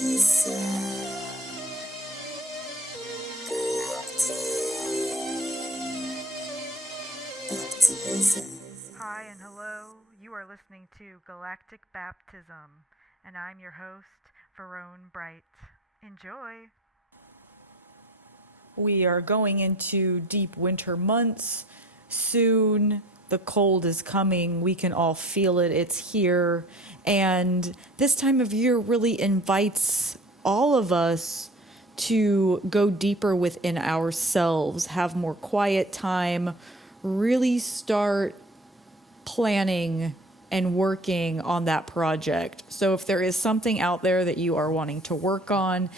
Hi and hello. You are listening to Galactic Baptism, and I'm your host, Verone Bright. Enjoy! We are going into deep winter months soon. The cold is coming. We can all feel it. It's here. And this time of year really invites all of us to go deeper within ourselves, have more quiet time, really start planning and working on that project. So if there is something out there that you are wanting to work on,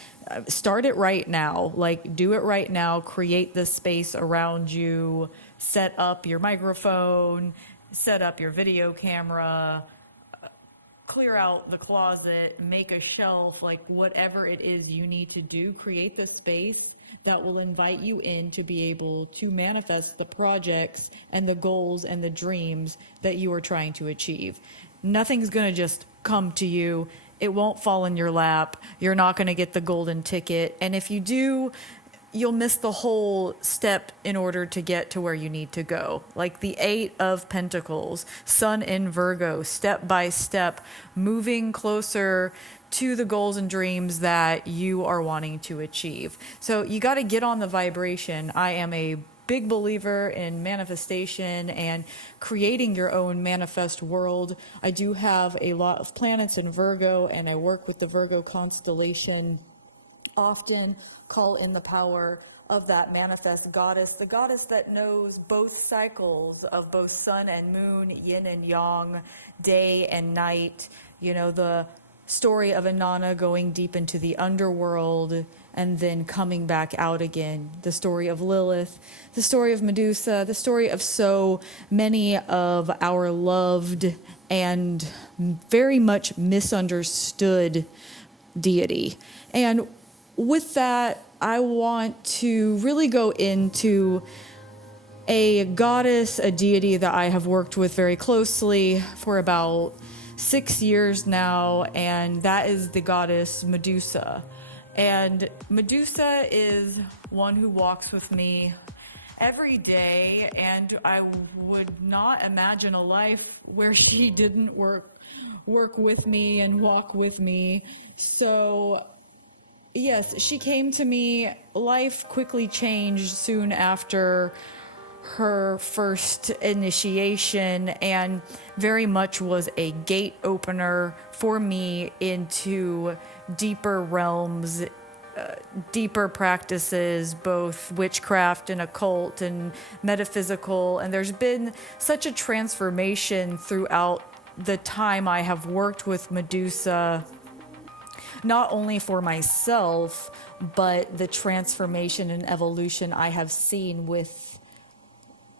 start it right now. Like, do it right now. Create the space around you. Set up your microphone, set up your video camera, clear out the closet, make a shelf, like whatever it is you need to do, create the space that will invite you in to be able to manifest the projects and the goals and the dreams that you are trying to achieve. Nothing's going to just come to you. It won't fall in your lap. You're not going to get the golden ticket. And if you do, you'll miss the whole step in order to get to where you need to go. Like the Eight of Pentacles, Sun in Virgo, step by step, moving closer to the goals and dreams that you are wanting to achieve. So you got to get on the vibration. I am a big believer in manifestation and creating your own manifest world. I do have a lot of planets in Virgo, and I work with the Virgo constellation. Often call in the power of that manifest goddess, the goddess that knows both cycles of both sun and moon, yin and yang, day and night. You know, the story of Inanna going deep into the underworld and then coming back out again. The story of Lilith, the story of Medusa, the story of so many of our loved and very much misunderstood deity. And with that, I want to really go into a goddess, a deity that I have worked with very closely for about 6 years now, and that is the goddess Medusa. And Medusa is one who walks with me every day, and I would not imagine a life where she didn't work with me and walk with me. So yes, she came to me. Life quickly changed soon after her first initiation, and very much was a gate opener for me into deeper realms, deeper practices, both witchcraft and occult and metaphysical. And there's been such a transformation throughout the time I have worked with Medusa, not only for myself, but the transformation and evolution I have seen with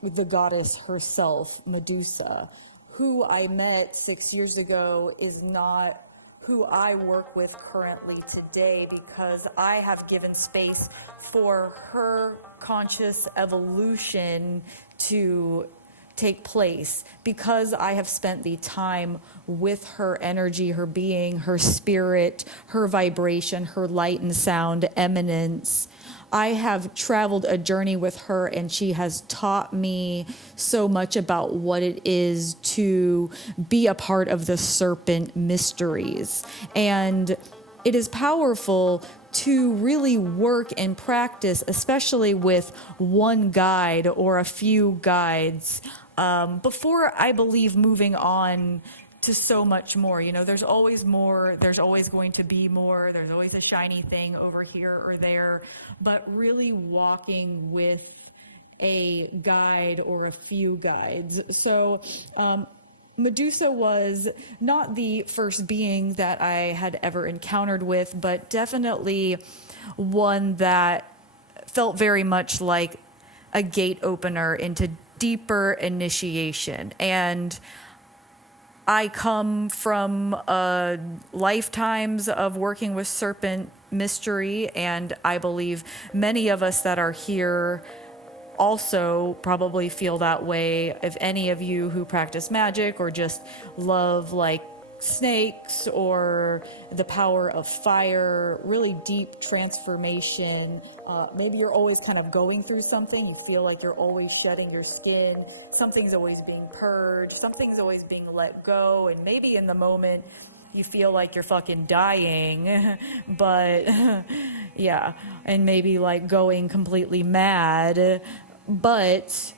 the goddess herself, Medusa. Who I met 6 years ago is not who I work with currently today, because I have given space for her conscious evolution to take place, because I have spent the time with her energy, her being, her spirit, her vibration, her light and sound eminence. I have traveled a journey with her, and she has taught me so much about what it is to be a part of the serpent mysteries. And it is powerful to really work and practice, especially with one guide or a few guides, before, I believe, moving on to so much more. You know, there's always more, there's always going to be more, there's always a shiny thing over here or there, but really walking with a guide or a few guides. So Medusa was not the first being that I had ever encountered with, but definitely one that felt very much like a gate opener into deeper initiation. And I come from lifetimes of working with serpent mystery, and I believe many of us that are here also probably feel that way. If any of you who practice magic or just love like snakes or the power of fire, really deep transformation. Maybe you're always kind of going through something. You feel like you're always shedding your skin. Something's always being purged. Something's always being let go. And maybe in the moment, you feel like you're fucking dying, but yeah, and maybe like going completely mad. But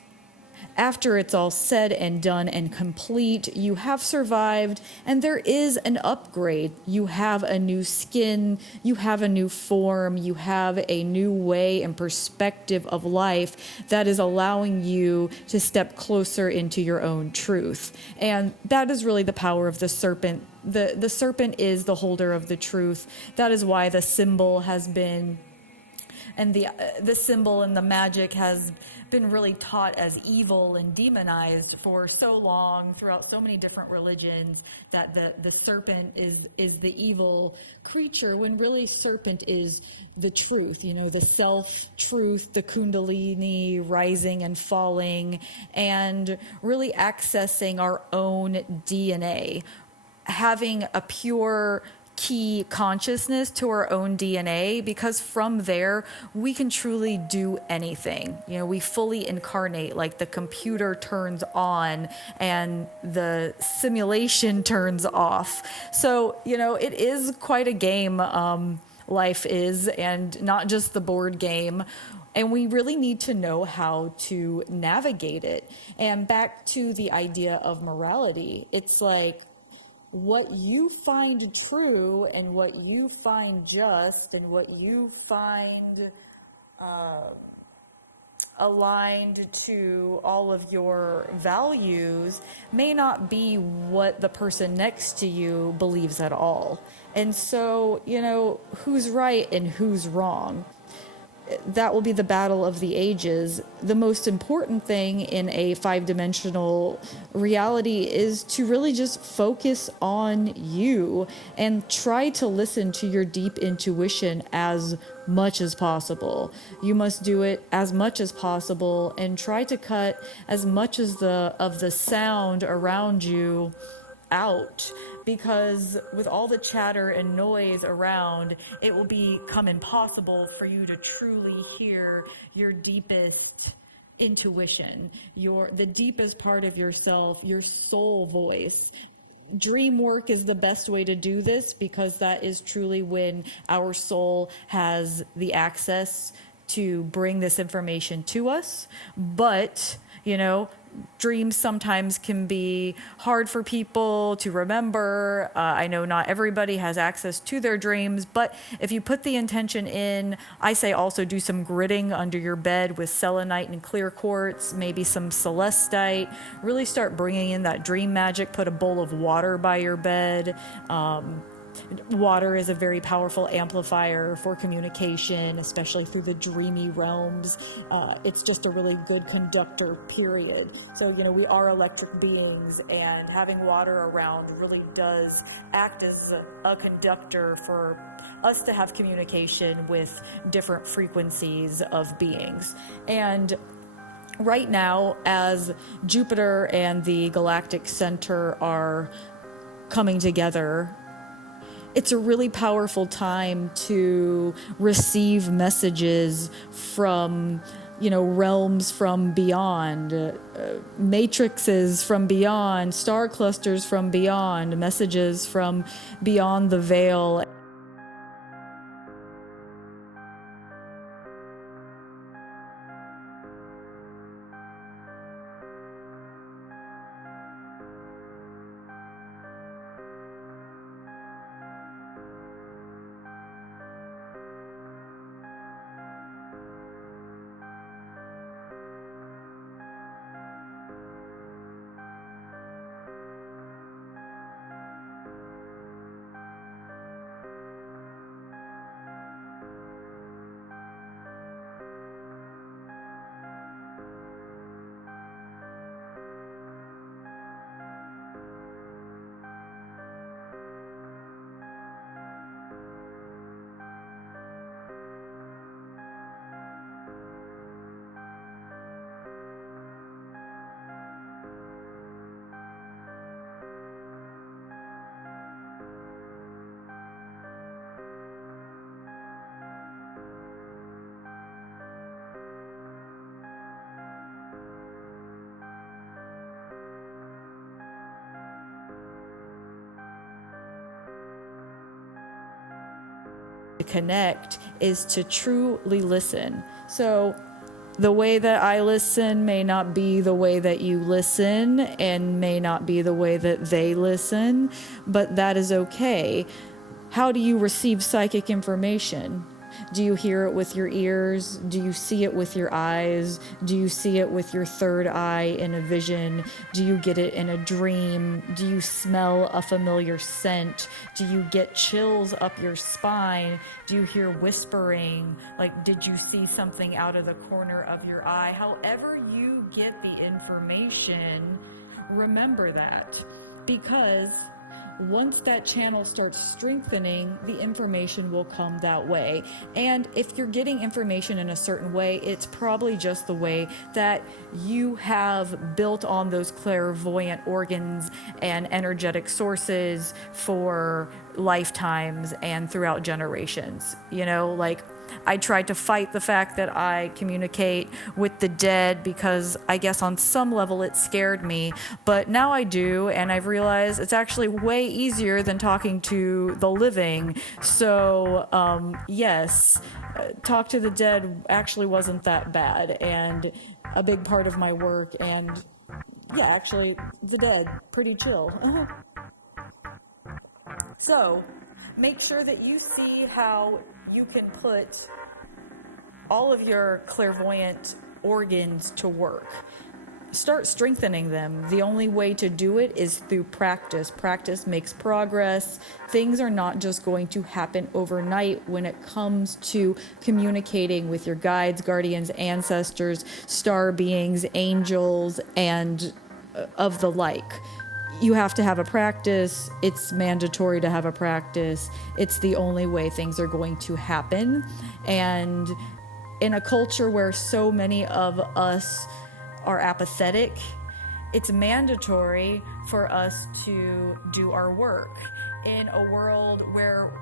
after it's all said and done and complete, you have survived, and there is an upgrade. You have a new skin, you have a new form, you have a new way and perspective of life that is allowing you to step closer into your own truth. And that is really the power of the serpent. The serpent is the holder of the truth. That is why the symbol has been, and the symbol and the magic has been really taught as evil and demonized for so long throughout so many different religions, that the serpent is the evil creature, when really serpent is the truth, the self-truth, the kundalini rising and falling, and really accessing our own DNA, having a pure key consciousness to our own DNA, because from there we can truly do anything. We fully incarnate, like the computer turns on and the simulation turns off. So, it is quite a game, life is, and not just the board game. And we really need to know how to navigate it. And back to the idea of morality, it's like, what you find true and what you find just and what you find aligned to all of your values may not be what the person next to you believes at all. And so, who's right and who's wrong? That will be the battle of the ages. The most important thing in a 5-dimensional reality is to really just focus on you and try to listen to your deep intuition as much as possible. You must do it as much as possible and try to cut as much as of the sound around you out, because with all the chatter and noise around, it will become impossible for you to truly hear your deepest intuition, the deepest part of yourself, your soul voice. Dream work is the best way to do this, because that is truly when our soul has the access to bring this information to us. But, dreams sometimes can be hard for people to remember. I know not everybody has access to their dreams, but if you put the intention in, I say also do some gritting under your bed with selenite and clear quartz, maybe some celestite. Really start bringing in that dream magic. Put a bowl of water by your bed. Water is a very powerful amplifier for communication, especially through the dreamy realms. It's just a really good conductor, period. So, we are electric beings, and having water around really does act as a conductor for us to have communication with different frequencies of beings. And right now, as Jupiter and the Galactic Center are coming together, it's a really powerful time to receive messages from, realms from beyond, matrices from beyond, star clusters from beyond, messages from beyond the veil. to connect is to truly listen. So the way that I listen may not be the way that you listen, and may not be the way that they listen, but that is okay. How do you receive psychic information? Do you hear it with your ears? Do you see it with your eyes? Do you see it with your third eye in a vision? Do you get it in a dream? Do you smell a familiar scent? Do you get chills up your spine? Do you hear whispering? Like, did you see something out of the corner of your eye? However you get the information, remember that, because once that channel starts strengthening, the information will come that way. And if you're getting information in a certain way, it's probably just the way that you have built on those clairvoyant organs and energetic sources for lifetimes and throughout generations. You know, like, I tried to fight the fact that I communicate with the dead because I guess on some level it scared me, but now I do, and I've realized it's actually way easier than talking to the living. So, yes, talk to the dead actually wasn't that bad, and a big part of my work, and yeah, actually, the dead, pretty chill. So, make sure that you see how you can put all of your clairvoyant organs to work. Start strengthening them. The only way to do it is through practice. Practice makes progress. Things are not just going to happen overnight when it comes to communicating with your guides, guardians, ancestors, star beings, angels, and of the like. You have to have a practice. It's mandatory to have a practice. It's the only way things are going to happen. And in a culture where so many of us are apathetic, it's mandatory for us to do our work. In a world where,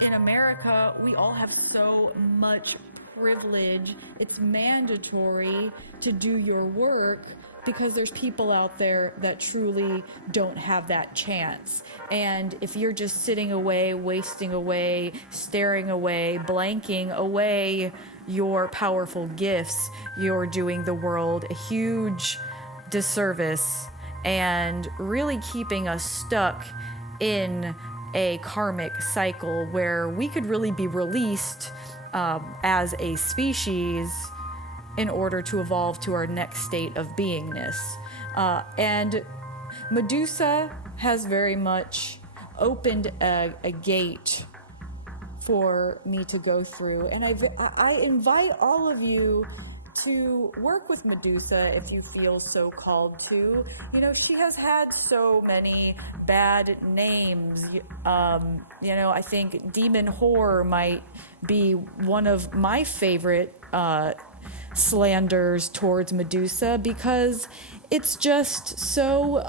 in America, we all have so much privilege, it's mandatory to do your work, because there's people out there that truly don't have that chance. And if you're just sitting away, wasting away, staring away, blanking away your powerful gifts, you're doing the world a huge disservice and really keeping us stuck in a karmic cycle where we could really be released as a species in order to evolve to our next state of beingness. And Medusa has very much opened a gate for me to go through. And I invite all of you to work with Medusa if you feel so called to. You know, she has had so many bad names. I think demon whore might be one of my favorite slanders towards Medusa, because it's just so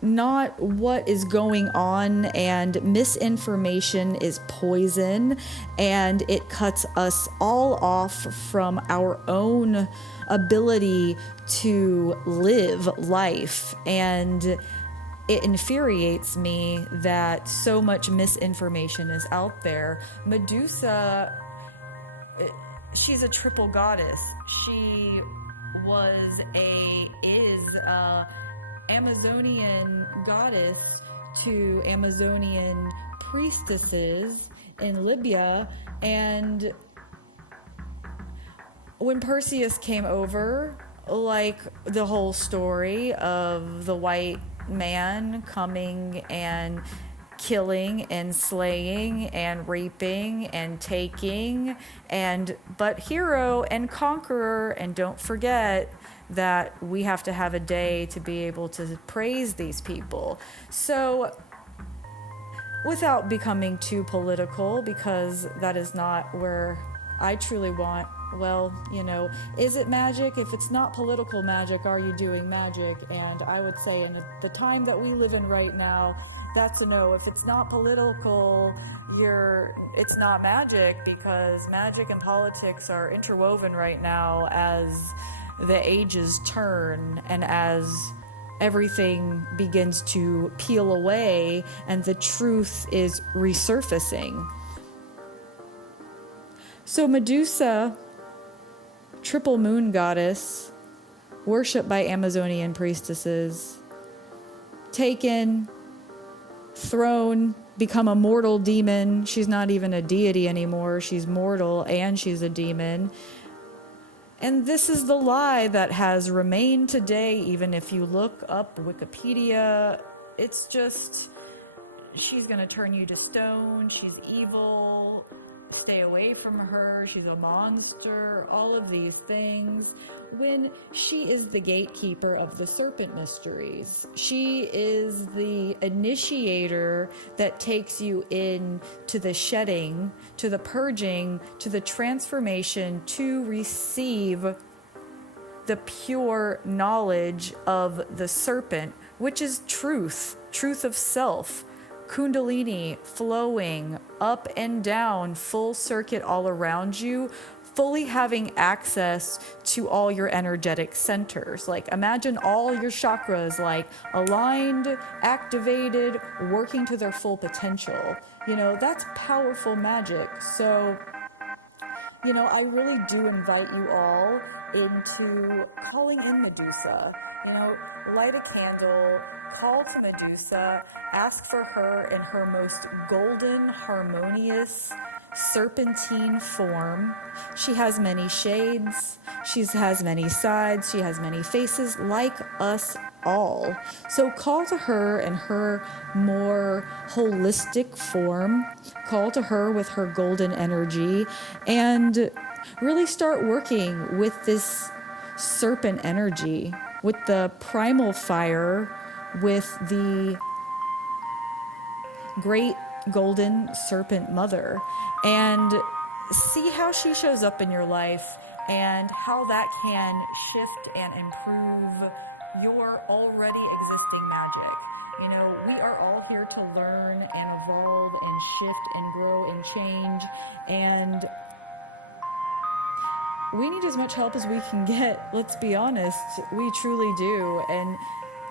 not what is going on, and misinformation is poison, and it cuts us all off from our own ability to live life. And it infuriates me that so much misinformation is out there. Medusa, she's a triple goddess. She is a Amazonian goddess to Amazonian priestesses in Libya. And when Perseus came over, like the whole story of the white man coming and killing and slaying and raping and taking, but hero and conqueror. And don't forget that we have to have a day to be able to praise these people. So, without becoming too political, because that is not where I truly want, is it magic? If it's not political magic, are you doing magic? And I would say in the time that we live in right now, that's a no. If it's not political, it's not magic, because magic and politics are interwoven right now as the ages turn and as everything begins to peel away and the truth is resurfacing. So Medusa, triple moon goddess, worshipped by Amazonian priestesses, taken, thrown, become a mortal demon. She's not even a deity anymore. She's mortal and she's a demon. And this is the lie that has remained today. Even if you look up Wikipedia, it's just, she's going to turn you to stone. She's evil. Stay away from her. She's a monster. All of these things. When she is the gatekeeper of the serpent mysteries. She is the initiator that takes you in to the shedding, to the purging, to the transformation, to receive the pure knowledge of the serpent, which is truth of self. Kundalini flowing up and down, full circuit all around you, fully having access to all your energetic centers. Like imagine all your chakras like aligned, activated, working to their full potential. You know, that's powerful magic. So, you know, I really do invite you all into calling in Medusa. You know, light a candle, call to Medusa, ask for her in her most golden, harmonious, serpentine form. She has many shades, she has many sides, she has many faces, like us all. So call to her in her more holistic form, call to her with her golden energy, and really start working with this serpent energy, with the primal fire, with the great golden serpent mother, and see how she shows up in your life and how that can shift and improve your already existing magic. You know, we are all here to learn and evolve and shift and grow and change, and we need as much help as we can get. Let's be honest, we truly do. And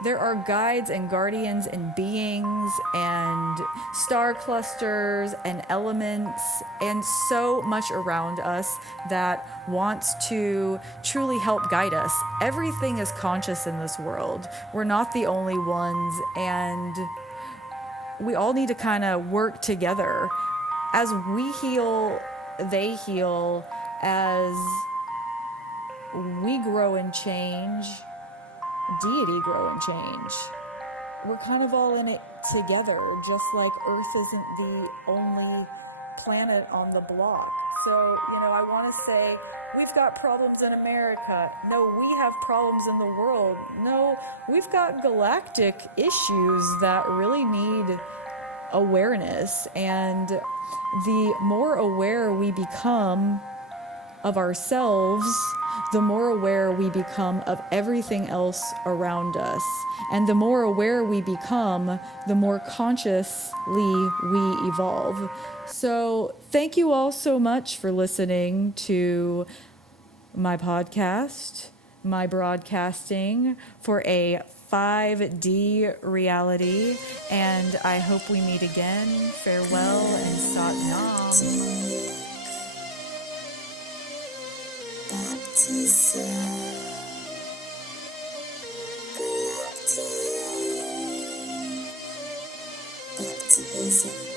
there are guides and guardians and beings and star clusters and elements and so much around us that wants to truly help guide us. Everything is conscious in this world. We're not the only ones, and we all need to kind of work together. As we heal, they heal. As we grow and change, deity grow and change. We're kind of all in it together, just like Earth isn't the only planet on the block. So, you know, I want to say, we've got problems in America. No, we have problems in the world. No, we've got galactic issues that really need awareness. And the more aware we become of ourselves, the more aware we become of everything else around us. And the more aware we become, the more consciously we evolve. So thank you all so much for listening to my podcast, my broadcasting for a 5D reality. And I hope we meet again. Farewell and Sat Nam. Baptism.